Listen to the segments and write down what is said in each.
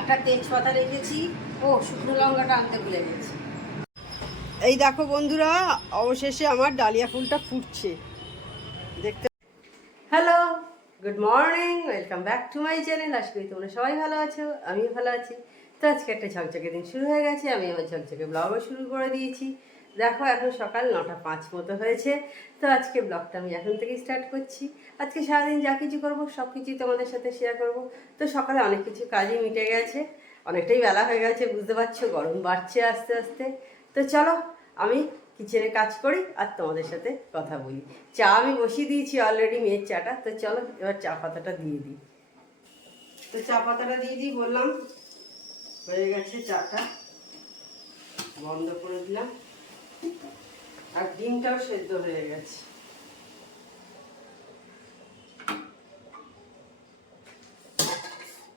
একটা তেজপাতা রেখেছি। ও শুকনো লঙ্কাটা আনতে ভুলে গেছি। এই দেখো বন্ধুরা অবশেষে আমার ডালিয়া ফুলটা ফুটছে। দেখতে hello good morning welcome back to my channel আশা করি তোমরা সবাই ভালো আছো আমিও ভালো আছি। তো আজকে একটা ঝকঝকে দিন শুরু হয়ে গেছে আমি আমার ঝকঝকে ব্লগও শুরু করে দিয়েছি। দেখো, এখন সকাল নটা পাঁচ মতো হয়েছে। তো আজকে ব্লগটা আমি এখন থেকেই স্টার্ট করছি। আজকে সারাদিন যা কিছু করব, সব কিছুই তোমাদের সাথে শেয়ার করব। তো সকালে অনেক কিছু কাজই মিটে গেছে। অনেকটাই বেলা হয়ে গেছে, বুঝতে পারছ? গরম বাড়ছে আস্তে আস্তে। তো চলো, আমি কিচেনে কাজ করি আর তোমাদের সাথে কথা বলি। চা আমি বসিয়ে দিয়েছি অলরেডি মেয়ের চাটা। তো চলো, এবার চা পাতাটা দিয়ে দিই। তো চা পাতাটা দিয়ে দিই, বললাম। হয়ে গেছে চাটা। বন্ধ করে দিলাম। আর ডিমটাও সেদ্ধ হয়ে গেছে।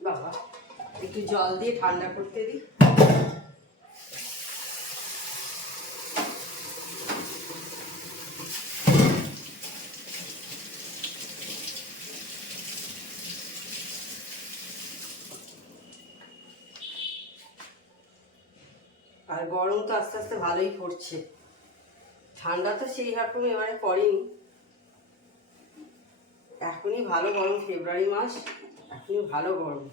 বাবা, একটু জল দিয়ে ঠান্ডা করতে দিই। আর গরম তো আস্তে আস্তে ভালোই পড়ছে। ঠান্ডা তো সেই রকম এবারে পড়েনি। এখনই ভালো গরম, ফেব্রুয়ারি মাস, এখনই ভালো গরম।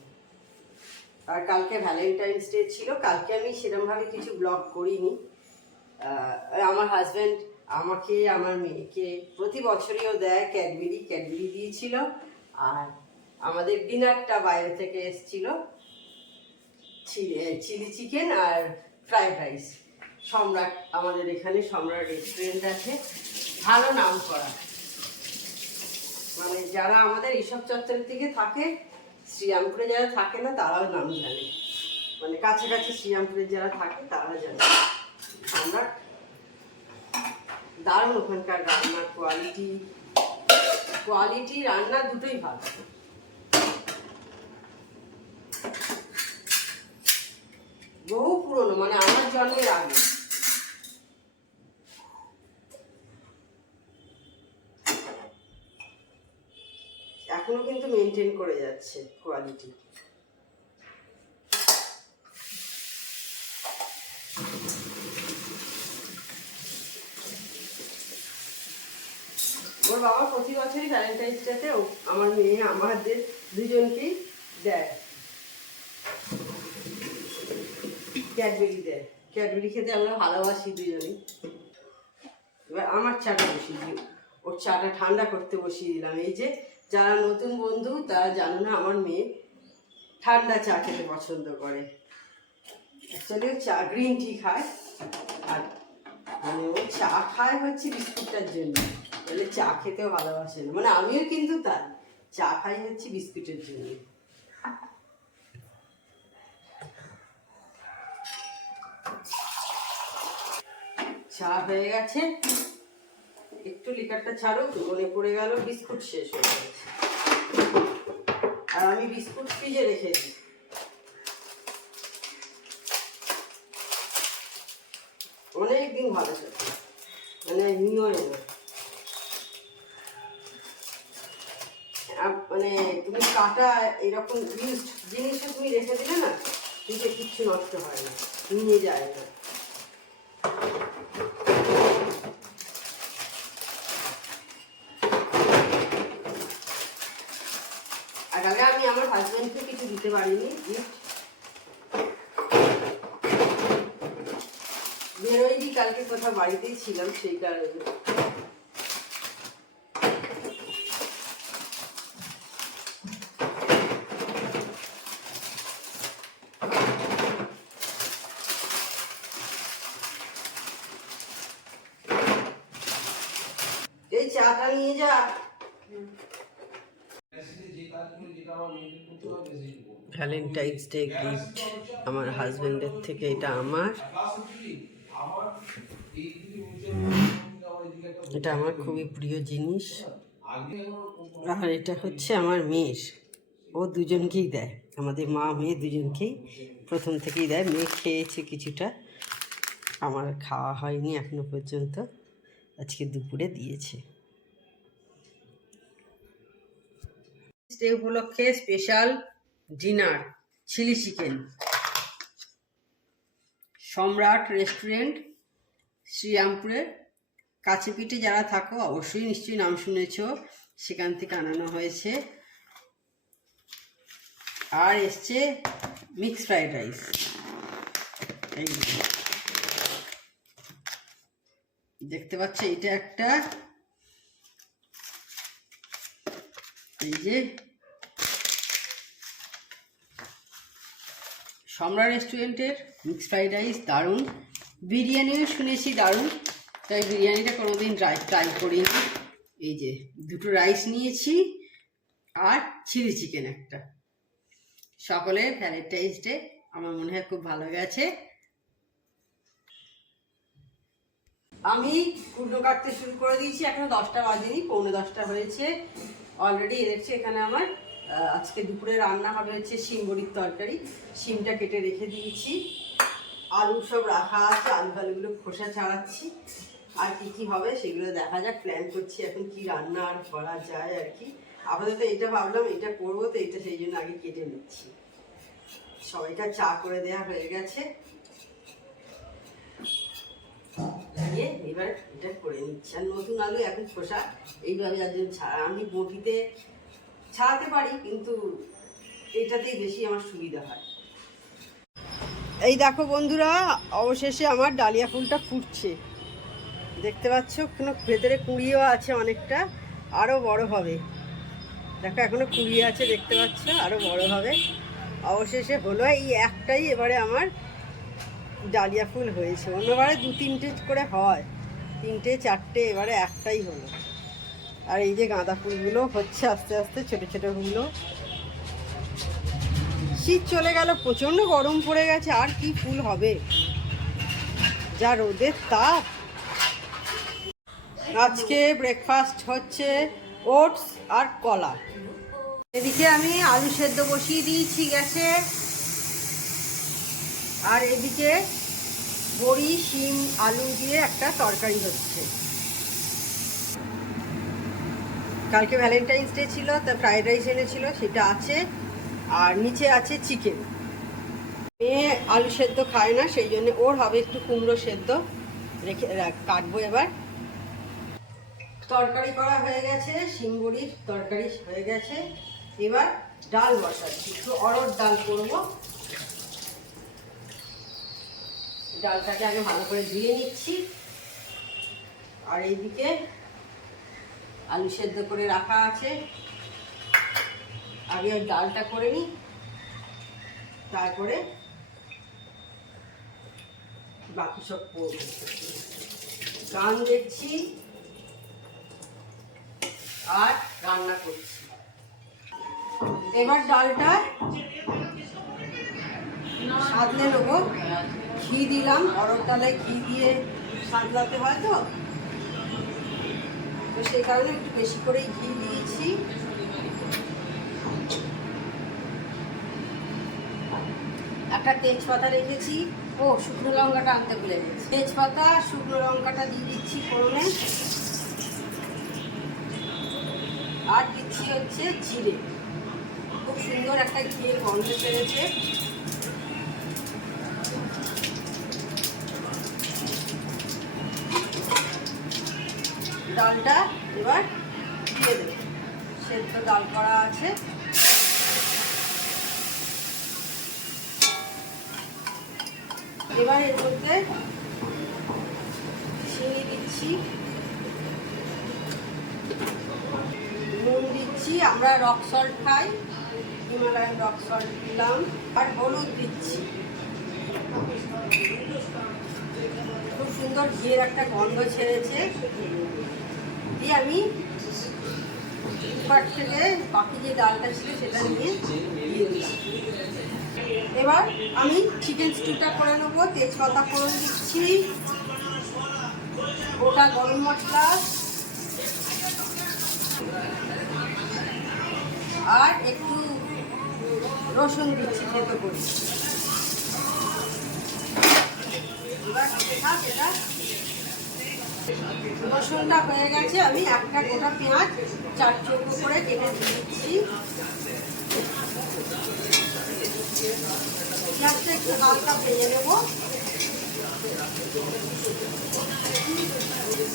আর কালকে ভ্যালেন্টাইন্স ডে ছিল, কালকে আমি সেরমভাবে কিছু ব্লগ করিনি। আমার হাজব্যান্ড আমাকে, আমার মেয়েকে প্রতি বছরই ও দেয় ক্যাডবেরি ক্যাডবেরি দিয়েছিল। আর আমাদের ডিনারটা বাইরে থেকে এসেছিল। চিলি চিকেন আর ফ্রাইড রাইস সম্রাট, আমাদের এখানে সম্রাট রেস্টুরেন্ট আছে। ভালো নাম করা। মানে যারা আমাদের এইসব চত্বরের দিকে থাকে, শ্রীরামপুরে যারা থাকে না, তারাও নাম জানে। মানে কাছাকাছি শ্রীরামপুরে যারা থাকে তারা জানে। সম্রাট, দারুণ ওখানকার রান্নার কোয়ালিটি কোয়ালিটি রান্না দুটোই ভালো। বহু পুরনো মানে আমার জন্মের আগে। এখনও কিন্তু মেনটেন করে যাচ্ছে কোয়ালিটি ওর বাবা প্রতি বছরই ভ্যালেন্টাইন্স আমার মেয়ে, আমাদের দুজনকেই দেয়। ক্যাডবেরি দেয়। ক্যাডবেরি খেতে আমরা ভালোবাসি দুজনেই। এবার আমার চাটা বসিয়ে দিই ওর চাটা ঠান্ডা করতে বসিয়ে দিলাম। এই যে যারা নতুন বন্ধু, তারা জানো না আমার মেয়ে ঠান্ডা চা খেতে পছন্দ করে। অ্যাকচুয়ালি চা গ্রিন টি খায়। আর মানে ও চা খায় হচ্ছে বিস্কুটটার জন্য। বলে চা খেতেও ভালোবাসে না। মানে আমিও কিন্তু তাই। চা খাই হচ্ছে বিস্কুটের জন্য। চা হয়ে গেছে। একটু লিকারটা ছাড়ুক মনে পড়ে গেল, বিস্কুট শেষ হয়ে গেছে। আর আমি বিস্কুট ফ্রিজে রেখে দিই। অনেক দিন ভালো থাকে মানে নিও না মানে তুমি কাটা এরকম ইউজড জিনিসও তুমি রেখে দিলে না, ফ্রিজে কিচ্ছু নষ্ট হয় না, নিয়ে যায় না আর আগে আমি আমার দিতে পারিনি গিফট বেরোয়নি কালকে কোথাও বাড়িতেই ছিলাম সেই কারণে এই চাটা নিয়ে যা ভ্যালেন্টাইন্স ডে গিফট আমার হাজবেন্ডের থেকে এটা আমার। এটা আমার খুবই প্রিয় জিনিস। আর এটা হচ্ছে আমার মেয়ের। ও দুজনকেই দেয়। আমাদের মা মেয়ে দুজনকেই প্রথম থেকেই দেয়। মেয়ে খেয়েছে কিছুটা। আমার খাওয়া হয়নি এখনও পর্যন্ত। আজকে দুপুরে দিয়েছে। ডে উপলক্ষে special dinner chilli chicken Samrat restaurant শ্রীরামপুরের কাছে পিঠে যারা থাকো, অবশ্যই নিশ্চয়ই নাম শুনেছ। সেখান থেকে আনানো হয়েছে। আর এসছে মিক্স ফ্রাইড রাইস দেখতে পাচ্ছ, এটা একটা এই যে সম্রা রেস্টুরেন্টের মিক্স ফ্রাইড রাইস, দারুণ। বিরিয়ানিও শুনেছি দারুণ। তাই বিরিয়ানিটা কোনোদিন ট্রাই ট্রাই করিনি। এই যে, দুটো রাইস নিয়েছি আর চিলি চিকেন একটা। সকলের ভ্যালেন্টাইন্স ডে আমার মনে হয় খুব ভালো গেছে। আমি কুমড়ো কাটতে শুরু করে দিয়েছি। এখনও দশটা বাজেনি, পৌনে দশটা হয়েছে। অলরেডি দেখছি এখানে আমার। আজকে দুপুরে রান্না হবে হচ্ছে শিম বড়ির তরকারি। শিমটা কেটে রেখে দিয়েছি। আলু সব রাখা আছে, আলু ফালুগুলো খোসা ছাড়াচ্ছি। আর কি কি হবে সেগুলো দেখা যাক প্ল্যান করছি এখন কি রান্না আর করা যায় আর কি। আপাতত এটা ভাবলাম, এটা করব তো, এটা সেই জন্য আগে কেটে নিচ্ছি। সবাইকার চা করে দেওয়া হয়ে গেছে। দিয়ে এবার এটা করে নিচ্ছি। আর নতুন আলু এখন খোসা, এইভাবে যার জন্য ছাড়া আমি বটিতে ছাড়াতে পারি, কিন্তু এটাতেই বেশি আমার সুবিধা হয়। এই দেখো বন্ধুরা, অবশেষে আমার ডালিয়া ফুলটা ফুটছে। দেখতে পাচ্ছ কোনো ভেতরে কুড়িও আছে অনেকটা আরও বড় হবে। দেখো, এখনও কুড়ি আছে, দেখতে পাচ্ছ আরও বড় হবে। অবশেষে হলো, এই একটাই এবারে আমার ডালিয়া ফুল হয়েছে। অন্যবারে দু তিনটে করে হয়। তিনটে, চারটে, এবারে একটাই হলো। আর এই যে গাঁদা ফুলগুলো হচ্ছে আস্তে আস্তে ছোটো ছোটোগুলো শীত চলে গেল, প্রচণ্ড গরম পড়ে গেছে, আর কি ফুল হবে? যা রোদের তাপ। আজকে ব্রেকফাস্ট হচ্ছে ওটস আর কলা। এদিকে আমি আলু সেদ্ধ বসিয়ে দিয়েছি গ্যাসে। আর এদিকে বড়ি, শিম, আলু দিয়ে একটা তরকারি হচ্ছে। কালকে ভ্যালেন্টাইন্স ডে ছিল, তা ফ্রাইড রাইস এনেছিল, সেটা আছে। আর নিচে আছে চিকেন মেয়ে আলু সেদ্ধ খায় না, সেই জন্য ওর হবে একটু কুমড়ো সেদ্ধ। রেখে কাটবো এবার। তরকারি করা হয়ে গেছে শিমবড়ির তরকারি হয়ে গেছে। এবার ডাল বসাচ্ছি, একটু অরড় ডাল করব। ডালটাকে আগে ভালো করে ধুয়ে নিচ্ছি। আর এইদিকে আলু সেদ্ধ করে রাখা আছে। আগে ওই ডালটা করে নিই। তারপরে বাকি সব করব। গান দেখছি আর রান্না করছি। এবার ডালটা সাদলে নেব। ঘি দিলাম অরড় ডালে ঘি দিয়ে সাদলাতে হয় তো? তো সেই কারণে একটু বেশি করেই ঘি দিয়েছি। একটা তেজপাতা রেখেছি। ও, শুকনো লঙ্কাটা আনতে ভুলে গেছি। তেজপাতা, শুকনো লঙ্কাটা দিয়ে দিচ্ছি ফোড়নে। আর দিচ্ছি হচ্ছে জিরে। খুব সুন্দর একটা ঘিয়ের গন্ধ ছেড়েছে ডালটা এবার দিয়ে দেবো। সেদ্ধ ডাল করা আছে। এবার এর মধ্যে চিনি দিচ্ছি। নুন দিচ্ছি। আমরা রক সল্ট খাই। হিমালয়ান রক সল্ট দিলাম। আর হলুদ দিচ্ছি। খুব সুন্দর ঘিয়ের একটা গন্ধ ছেড়েছে। দিয়ে আমি কুকার থেকে বাকি যে ডালটা ছিল সেটা নিয়ে এবার আমি চিকেন স্টুটা করে নেব, তেজপাতা ফোড়ন দিচ্ছি, গোটা গরম মশলা, আর একটু রসুন দিচ্ছি থেতো করে এবার এটা রসুনটা হয়ে গেছে, আমি একটা গোটা পেঁয়াজ, চার চৌকো করে কেটে দিচ্ছি হালকা ভেজে নেব।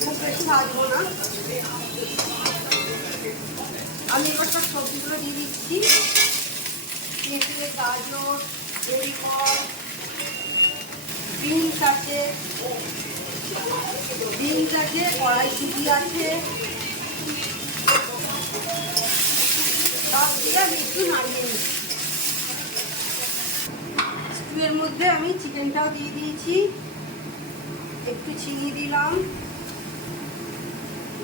খুব বেশি ভাজবো না। আমি এবার সব সবজিগুলো দিয়ে দিচ্ছি। পেঁপে গাজর বেরিকল বিনস আছে। বিনস আছে কড়াইশুটি আছে। সব একটু নাড়িয়ে নিচ্ছি। স্টুয়ের মধ্যে আমি চিকেনটাও দিয়ে দিয়েছি। একটু চিনি দিলাম।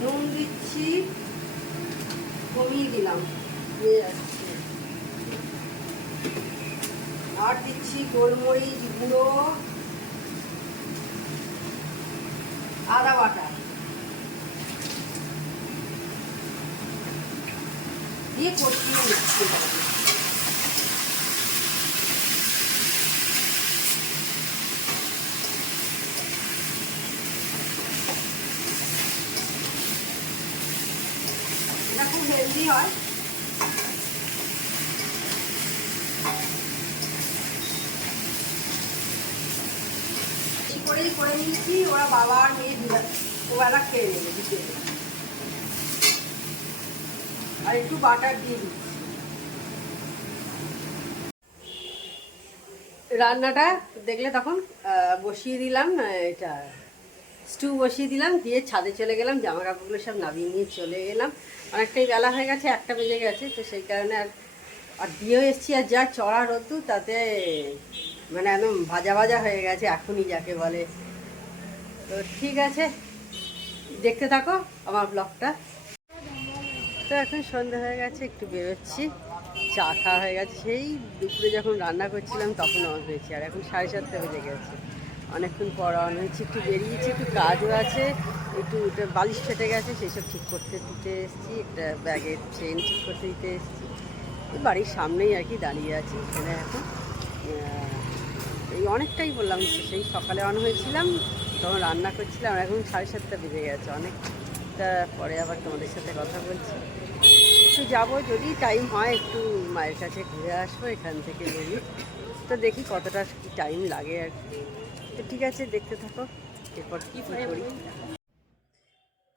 নুন দিচ্ছি। কমিয়ে দিলাম। আর দিচ্ছি গোলমরিচ গুঁড়ো। আদা বাটা। দিয়ে কষিয়ে এটা খুব হেলদি হয়। করেই করে নিয়েছি ওরা বাবা খেয়ে নেবে আর একটু বাটার দিয়ে দিচ্ছি রান্নাটা দেখলে তখন বসিয়ে দিলাম এটা স্টু বসিয়ে দিলাম, দিয়ে ছাদে চলে গেলাম জামা কাপড়গুলো সব নামিয়ে নিয়ে চলে এলাম। অনেকটাই বেলা হয়ে গেছে, একটা বেজে গেছে, তো সেই কারণে আর আর দিয়েও এসছি, আর যা চড়া রোদ্দু তাতে মানে একদম ভাজা ভাজা হয়ে গেছে, এখনই যাকে বলে। তো ঠিক আছে, দেখতে থাকো আমার ব্লগটা তো এখন সন্ধ্যা হয়ে গেছে, একটু বেরোচ্ছি, চা খাওয়া হয়ে গেছে। সেই দুপুরে যখন রান্না করছিলাম, তখন অন হয়েছে। আর এখন সাড়ে সাতটা বেজে গেছে। অনেকক্ষণ পর অন হয়েছে, একটু বেরিয়েছি, একটু কাজও আছে, একটু বালিশ ফেটে গেছে সেসব ঠিক করতে দিতে এসেছি, একটা ব্যাগের চেন ঠিক করতে দিতে এসেছি। বাড়ির সামনেই আর কি দাঁড়িয়ে আছি, এখানে এখন। এই অনেকটাই বললাম, সেই সকালে অন হয়েছিলাম তখন রান্না করছিলাম, এখন সাড়ে সাতটা বেজে গেছে অনেকটা পরে আবার তোমাদের সাথে কথা বলছি। একটু যাব যদি টাইম হয় একটু মায়ের কাছে ঘুরে আসব এখান থেকে বেরিয়ে। তো দেখি কতটা কি টাইম লাগে আর কি। তো ঠিক আছে, দেখতে থাকো, এরপর কি করি?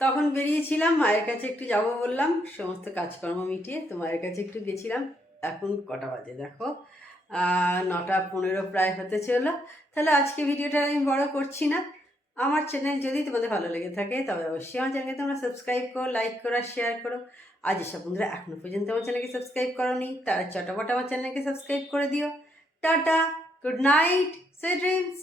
তখন বেরিয়েছিলাম, মায়ের কাছে একটু যাব বললাম, সমস্ত কাজকর্ম মিটিয়ে তো মায়ের কাছে একটু গেছিলাম। এখন কটা বাজে দেখো নটা পনেরো প্রায় হতে চলো তাহলে আজকে ভিডিওটা আমি বড় করছি না। আমার চ্যানেল যদি তোমাদের ভালো লেগে থাকে, তবে অবশ্যই আমার চ্যানেলকে তোমরা সাবস্ক্রাইব করো লাইক করো শেয়ার করো। আর যেসব বন্ধুরা এখনও পর্যন্ত আমার চ্যানেলকে সাবস্ক্রাইব করোনি, তারা চটাপট আমার চ্যানেলকে সাবস্ক্রাইব করে দিও। Tata good night sweet dreams